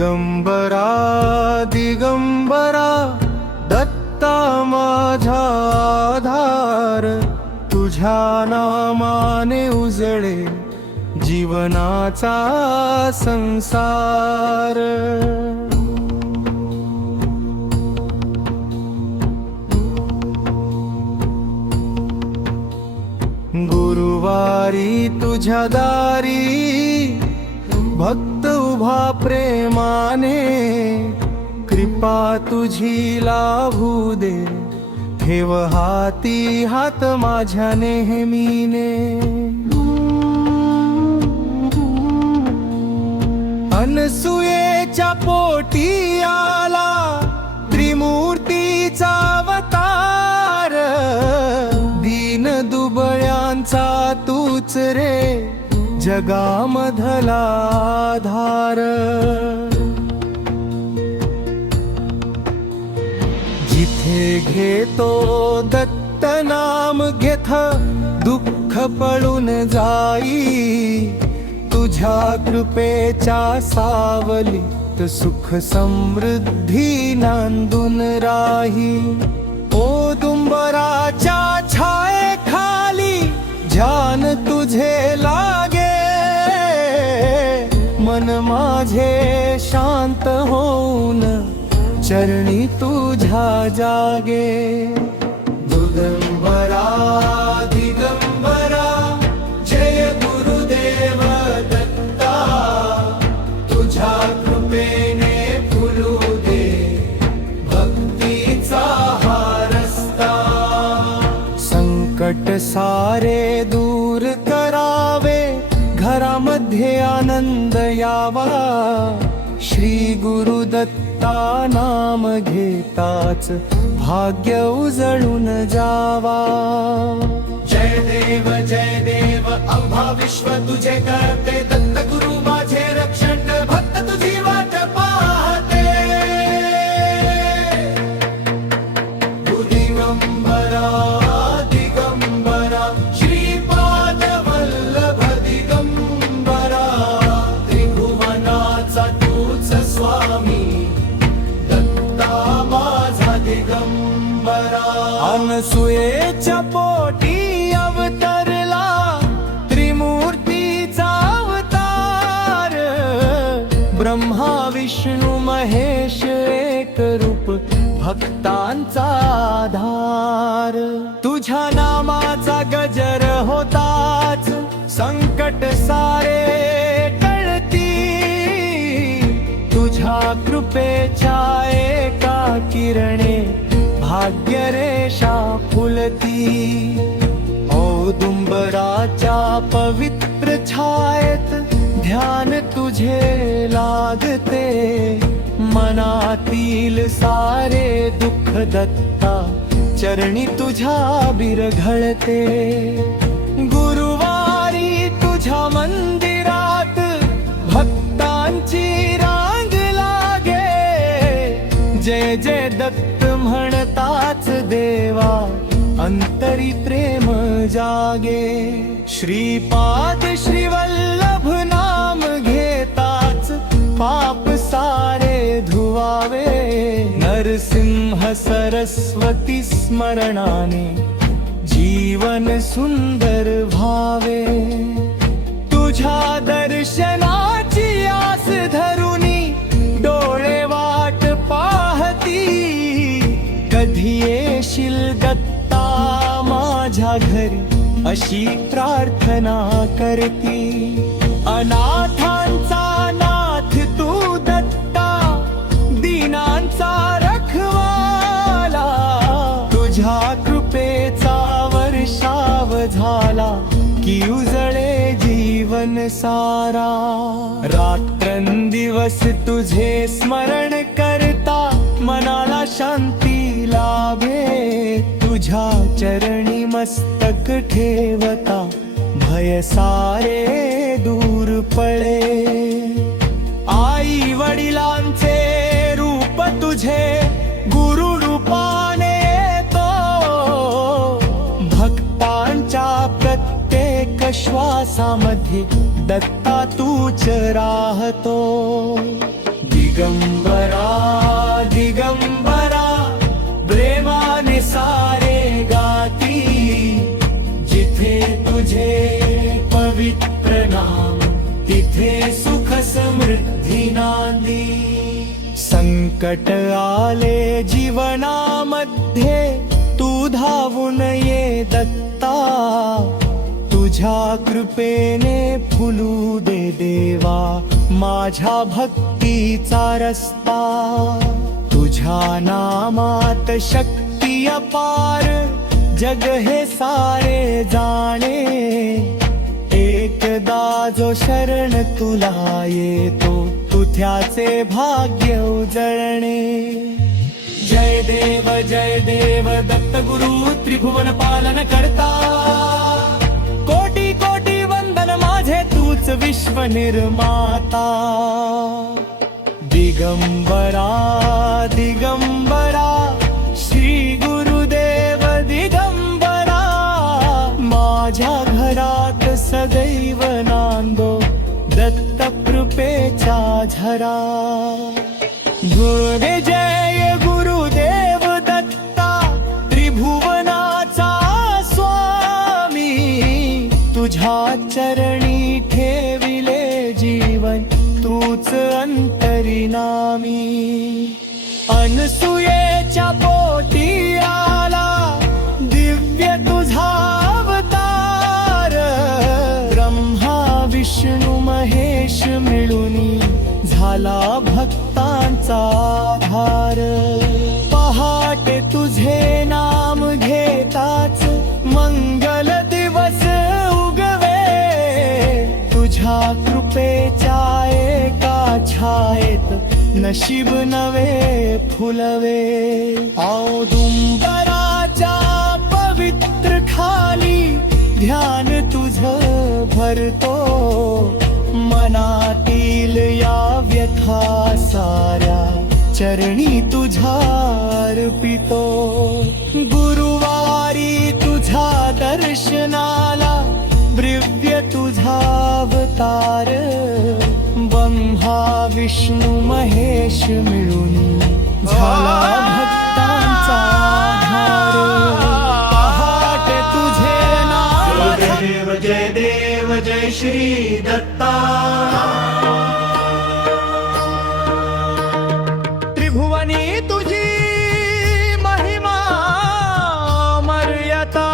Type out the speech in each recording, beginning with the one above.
दिगंबरा दिगंबरा दत्ता माझा आधार, तुझ्या नामाने उजळे जीवनाचा संसार। गुरुवारी तुझ्या दारी भक्त उभा प्रेमाने, कृपा तुझी लाभू दे, ठेव हाती हात माझ्या नेहमीने। अनसुयेच्या पोटी आला त्रिमूर्तीचा अवतार, दीन दुबळ्यांचा तूच रे जगामधला आधार। जिथे घेतो दत्त नाम घेथ दुःख पळून जाई, तुझ्या कृपेच्या सावलीत सुख समृद्धी नांदून राही। औदुंबराच्या छायेखाली ध्यान तुझे लागे, मन माझे शांत होऊन चरणी तुझ्या जागे। दिगंबरा दिगंबरा जय गुरुदेव दत्ता, तुझ्या कृपेने फुलू दे भक्तीचा हा रस्ता। संकट सारे दूर करावे, घरामध्ये आनंद यावा, श्री गुरु दत्ता नाम घेताच भाग्य उजळून जावा। जय देव अवघा विश्व तुझे करते, दत्त गुरु माझे रक्षण, भक्त तुझी वाट पाहते। दिगंबरा दिगंबरा श्रीपाद वल्लभ दिगंबरा, त्रिभुवनाचा तूच स्वामी दत्ता माझा दिगंबरा। अनसुयेच्या पोटी अवतरला त्रिमूर्तीचा अवतार, ब्रह्मा विष्णू महेश एक रूप भक्तांचा आधार। तुझ्या नामाचा गजर होताच संकट सारे टळती, तुझ्या कृपेच्या एका किरणे भाग्यरेषा फुलती। औदुंबराच्या पवित्र छायेत ध्यान तुझे लागते, मनातील सारे दुःख दत्ता चरणी तुझ्या बिरघळते। गुरुवारी तुझ्या मंदिरात भक्तांची रांग लागे, जय जय दत्त म्हणताच देवा अंतरी प्रेम जागे। श्रीपाद श्रीवल्लभ नाम घेताच पाप सारे धुवावे, नरसिंह सरस्वती स्मरणाने जीवन सुंदर भावे। तुझ्या दर्शनाची आस धरुनी डोळे वाट पाहती, कधी येशील दत्ता माझ्या घरी अशी प्रार्थना करती। अनाथांचा नाथ तू दत्ता, दीनांचा रखवाला, तुझ्या कृपेचा वर्षाव झाला की उजळे जीवन सारा। रात्रंदिवस तुझे स्मरण करता मनाला शांती लाभे, तुझ्या चरणी मस्तक ठेवता भय सारे दूर पळे। आई वडिलांचे रूप तुझे गुरु रूपाने येतो, भक्तांच्या प्रत्येक श्वासामध्ये दत्ता तूच राहतो। दिगंबरा दिगंबरा प्रेमाने सारे गाती, जिथे तुझे पवित्र नाम तिथे सुख समृद्धी नांदी. संकट आले जीवनामध्ये तू धावून ये दत्ता, तुझ्या कृपेने फुलू दे देवा माझ्या भक्तीचा रस्ता. तुझ्या नामात शक्ती अपार जग हे सारे जाणे, एकदा जो शरण तुला येतो तुझ्याचे भाग्य उजळणे. जय देव दत्त गुरु त्रिभुवन पालन करता, कोटी कोटी वंदन माझे तूच विश्व निर्माता. दिगंबरा दिगंबरा श्री गुरुदेव दिगंबरा, माझ्या घरात सदैव नांदो दत्त कृपेचा झरा. गुरुदेव जय गुरुदेव दत्ता त्रिभुवनाचा स्वामी, तुझ्या चरणी ठेविले जीवन तूच अंतरिनामी. अनसुयेच्या पोटी आला दिव्य तुझा अवतार, ब्रह्मा विष्णू महेश मिळूनी झाला भक्तांचा आधार. पहाटे तुझे नाम घेताच मंगल दिवस उगवे, तुझ्या कृपेच्या एका छायेत नशीब नवे फुलवे. औदुंबराच्या पवित्र खाली ध्यान तुझं भरतो, मनातील या व्यथा साऱ्या चरणी तुझा अर्पितो. गुरुवारी तुझा दर्शनाला ब्रिव्य तुझा अवतार, ब्रह्मा विष्णू महेश मिळून झाला भक्तांचा आधार. पहाटे तुझे नाम जय देव जय श्री दत्ता, त्रिभुवनी तुझी महिमा मर्यादा.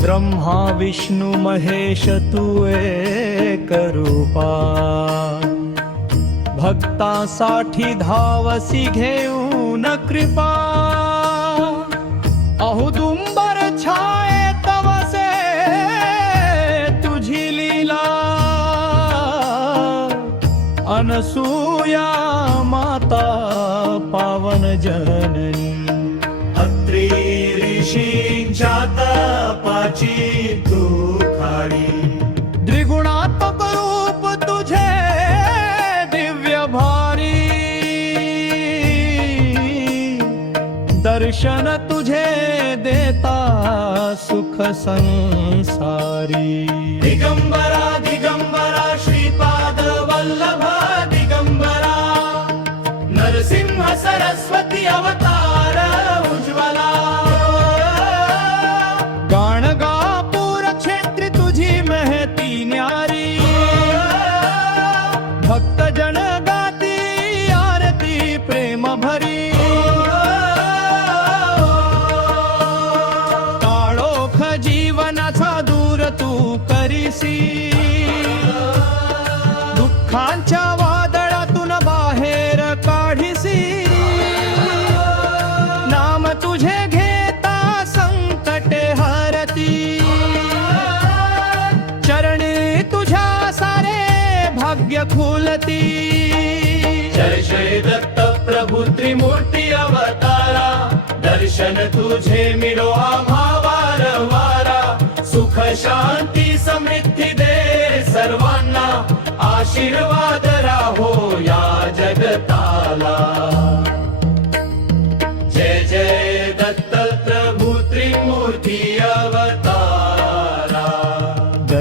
ब्रह्मा विष्णू महेश तू एक रूपा, भक्तांसाठी धावसी घेऊन कृपा. औदुंबर छाये तवसे तुझी लीला, अनसूया माता पावन जननी. अत्री ऋषींच्या तपाची तू खाडी, द्विगुणात्मक रूप तुझे दिव्य भारी. दर्शन तुझे देता सुख संसारी. दिगंबरा दिगंबरा श्रीपाद वल्लभ दिगंबरा, नरसिंह सरस्वती अवतार उज्ज्वला. गाणगापूर क्षेत्री तुझी महती न्यारी, भक्त जन गाती आरती प्रेम भरी. काळोख जीवनाचा दूर तू करीसी, दुःखांच्या वादळातून बाहेर काढीसी. नाम तुझे घेता संकटे हरती, चरणी तुझ्या सारे भाग्य खुलती. जय जय दत्त प्रभु त्रिमूर्ती अवतारा, दर्शन तुझे मिळो आम्हा वारंवारा. सुख शांती समृद्धी दे सर्वांना, आशीर्वाद राहो या जगताला. जय जय दत्त प्रभु त्रिमूर्ती अवतारा.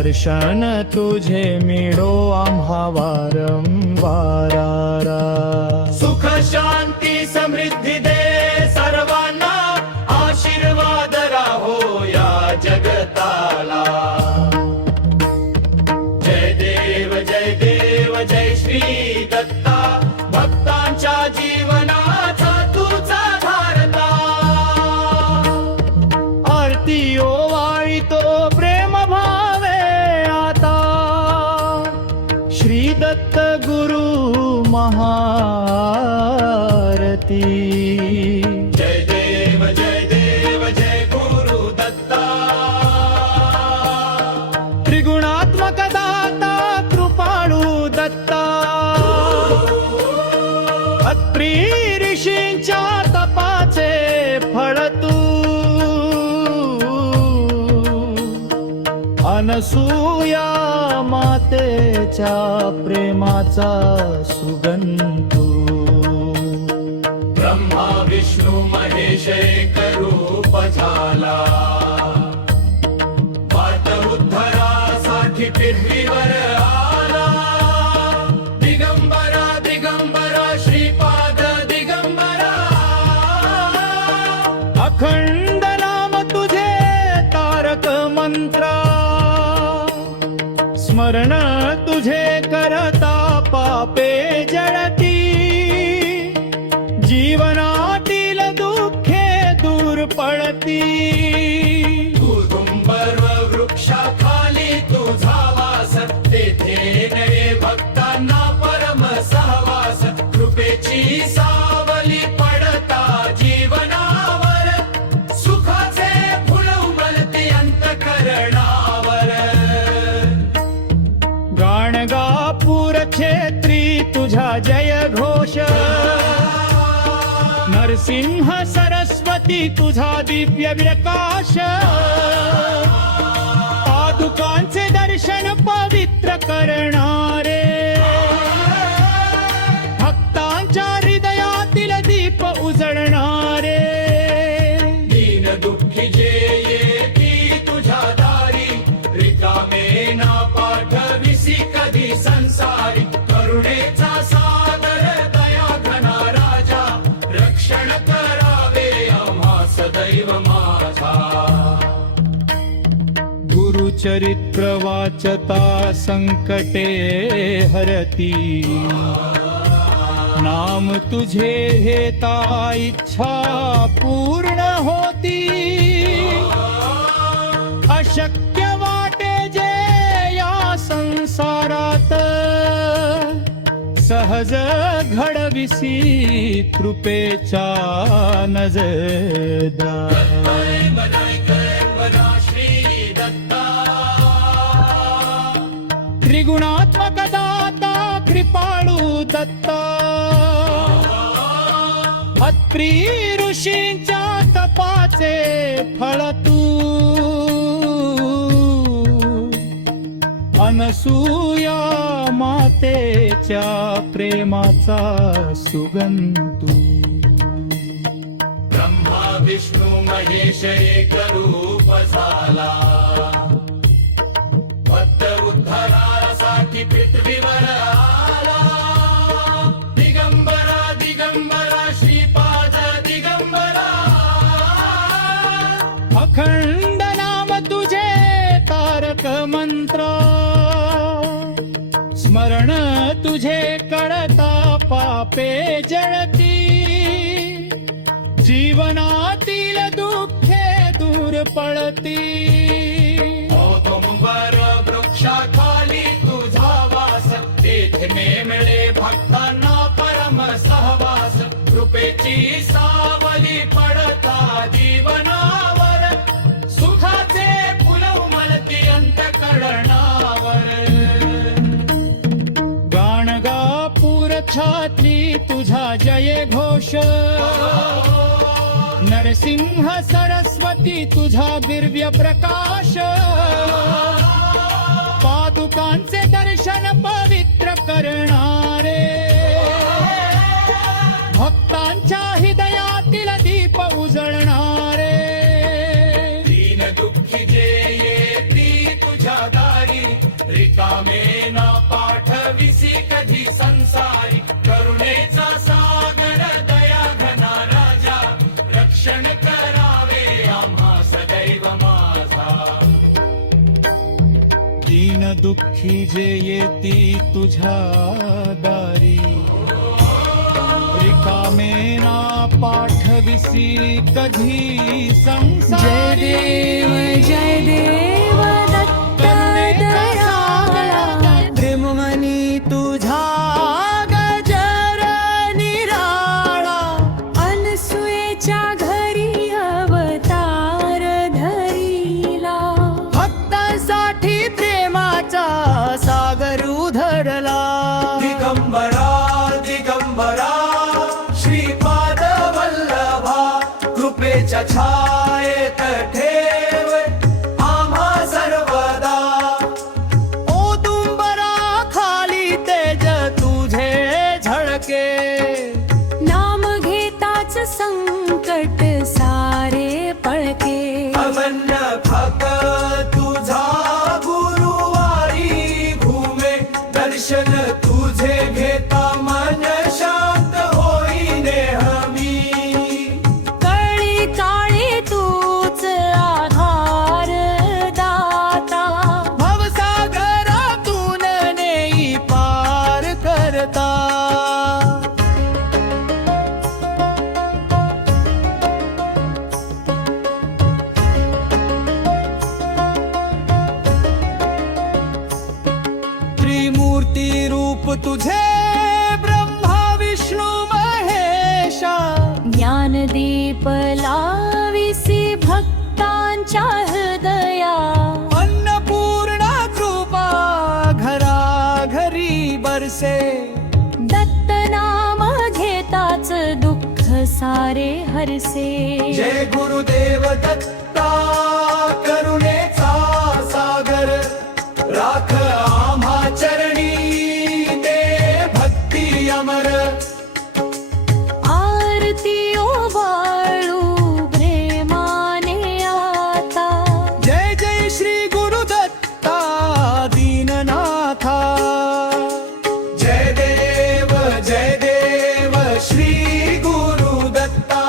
दर्शन तुझे मिळो आम्हा वारंवारा. सुख शांती समृद्धी दे सर्वांना, आशीर्वाद राहो या जगताला. जय देव जय श्री दत्ता, भक्तांच्या जीवनाचा तुझा धारता. आरती ओवाळितो प्रेम भावे आता, श्री दत्त गुरु महारती. जय देव जय गुरु दत्ता. त्रिगुणात्मक दाता कृपाळू दत्ता, अत्री ऋषींच्या तपाचे फळ तू. अनसूया मातेच्या प्रेमाचा सुगंध तू. ब्रह्मा विष्णू महेश एक रूप झाला, वाट उद्धारासाठी पृथ्वीवर आला. दिगंबरा दिगंबरा श्रीपाद दिगंबरा. अखंड नाम तुझे तारक मंत्र, स्मरण तुझे करता पापे जळती. जीवनातील दुःखे दूर पडती. औदुंबर वृक्षाखाली तुझा वास, तेथे नये भक्तांना परम सहवास. कृपेची सावली पडता जीवनावर, सुखाचे फुल उमलते अंतःकरणावर. गाणगापूर क्षेत्री तुझा जय घोष, नरसिंह सरस्वती तुझा दिव्य प्रकाश. पादुकांचे दर्शन पवित्र करणारे, भक्तांच्या हृदयातील दीप उजळणारे. दीन दुःखी जे येती तुझ्या दारी, रिकामे ना पाठविसी कधी संसारी. करुणेचा सागर दया घना राजा, रक्षण करावे आम्हा सदैव माझा. गुरुचरित्र वाचता संकटे हरती, नाम तुझे घेता इच्छा पूर्ण होती. अशक्य वाटे जे या संसारात, सहज घडविसी कृपेच्या नजरा. बना श्री दत्ता. त्रिगुणात्मक दाता कृपाळू दत्ता, अत्री ऋषींच्या तपाचे फळ तू. अनसूया मातेच्या प्रेमाचा सुगंध तू. ब्रह्मा विष्णू महेश एक रूप झाला, भक्त उद्धारासाठी पृथ्वीवर आला. दिगंबरा दिगंबरा श्रीपाद दिगंबरा. अखंड नाम तुझे तारक मंत्र, स्मरण तुझे करता पापे जळती. जीवनातील दुःखे दूर पडती. औदुंबर वृक्षाखाली तुझा वास, तेथे मिळे भक्तांना परम सहवास. कृपेची सावली पडता जीवनावर, सुखाचे फुल उमलती अंतःकरणावर. गाणगापूर छाती तुझा जय घोष, नरसिंह सरस्वती तुझा दिव्य प्रकाश. पादुकांचे दर्शन पवित्र करणारे, भक्तांच्या हृदयातील दीप उजळणारे. दीन दुःखी जे येती तुझ्या दारी, पाठविसी कधी संसारी करुणेचा सागर दया घना राजा रक्षण करावे आम्हा सदैव माझा दीन दुःखी जे येती तुझ्या दारी रिकामे ना पाठविसी कधी संसारी जय देव दत्त दयाळा प्रेममनी तुझा गजर निराळा अनसुयेच्या घरी अवतार धरिला भक्तांसाठी प्रेमाचा सागर उधळला दिगंबरा दिगंबरा श्रीपाद वल्लभा कृपेच्या छायेत ठेव आम्हा सर्वदा औदुंबरा खाली तेज तुझे झळके नाम घेताच संकट सारे पळके अवन्य भक्त तुझा गुरुवारी घुमे दर्शन तुझे घेता मन शांत होई नेहमी कळी काळी तूच आधार दाता भवसागरातून नेई पार करता त्रिमूर्ती रूप तुझे ब्रह्मा विष्णू महेशा ज्ञानदीप लाविसी भक्तांच्या हृदया अन्नपूर्णा कृपा घरा घरी बरसे दत्त नाम घेताच दुःख सारे हरसे जय गुरुदेव दत्ता करुणेचा सागर राख आम्हा चरणी दे भक्ती अमर आरती ओवाळू प्रेमाने आता जय जय श्री गुरुदत्ता दीननाथा जय देव श्री गुरु दत्ता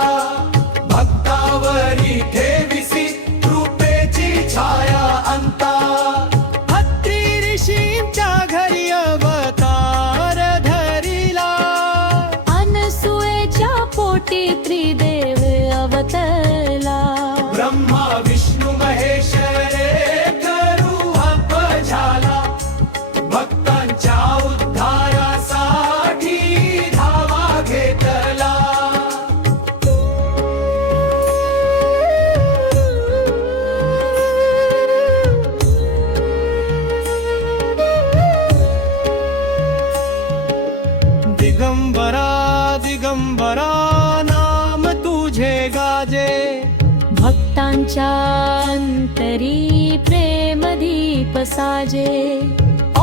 भक्तावरी ठेविसी कृपेची छाया अंता हत्ती ऋषींच्या घरी अवतार धरिला अनसुयेच्या पोटी त्रिदेव अवतरला ब्रह्मा विष्णू महेश एक रूप झाला भक्तांच्या उद्धारासाठी धावा घेतला दिगंबरा दिगंबरा नाम तुझे गाजे भक्तांच्या अंतरी प्रेम दीप साजे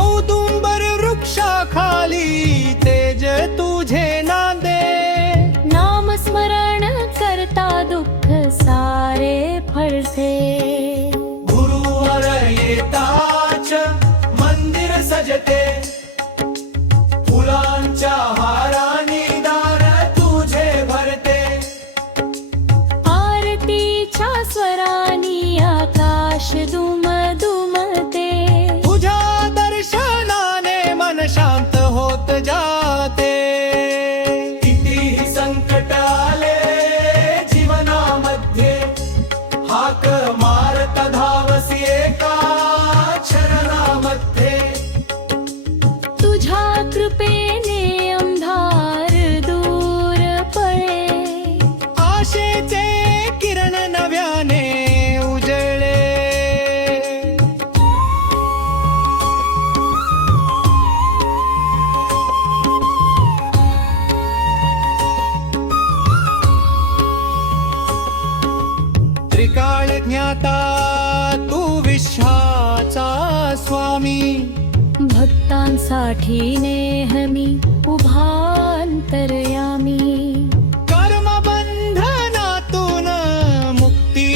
औदुंबर वृक्षाखाली तेज तुझे नांदे नाम स्मरण करता दुःख सारे फळते गुरुवर येताच मंदिर सजते फुलांच्या हारानी दार तुझे भरते आरतीच्या स्वरानी आकाश दुम दुमते तुझ्या दर्शनाने मन शांत होत जाते कितीही संकट आले जीवनामध्ये हाक मारत धावसी एका शरणामध्ये तुझ्या कृपेने अंधार दूर पळे आशेचे किरण नव्याने उजळे त्रिकाळ ज्ञाता तू विश्वाचा स्वामी भक्तांसाठी नेहमी उभांतरयामी कर्मबंधनातून मुक्ती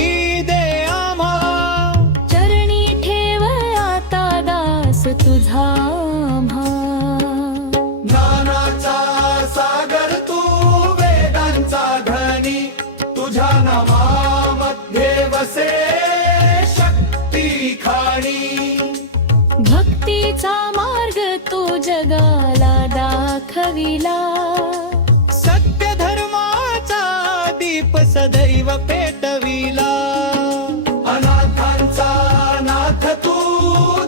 दे आम्हा चरणी ठेव आता दास तुझा आम्हा मुक्तीचा मार्ग तो जगाला दाखविला. सत्य धर्माचा दीप सदैव पेटविला. अनाथांचा नाथ तू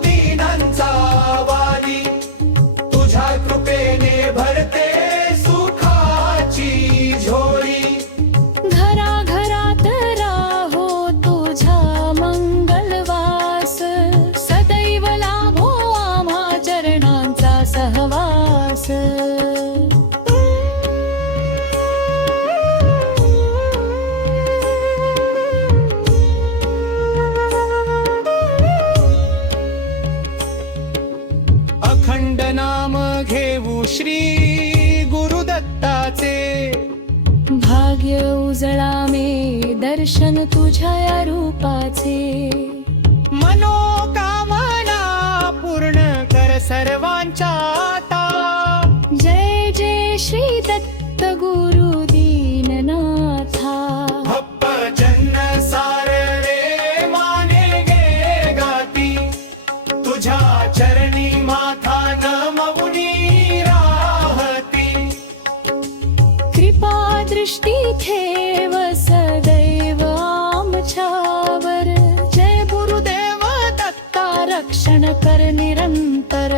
दीनांचा वाली तुझ्या कृपेने भरते सुखाची झोळी. घराघरात राहो तुझा मंगलवास, सदैव लाभो आम्हा चरणांचा सहवास. अखंड नाम घेऊ श्री गुरुदत्ताचे. भाग्य उजळा मे दर्शन तुझ्या या रूपाचे. मनोकामना पूर्ण कर सर्वांच्या आता. जय जय श्री दत्त गुरु दीननाथा. हप्प जन्न सार रे माने गे गाती तुझ्या चरणी माथा नमवुनी राहती. कृपा दृष्टी ठेव सदैव आमच्यावर. जय गुरुदेव दत्ता रक्षण कर निरंतर.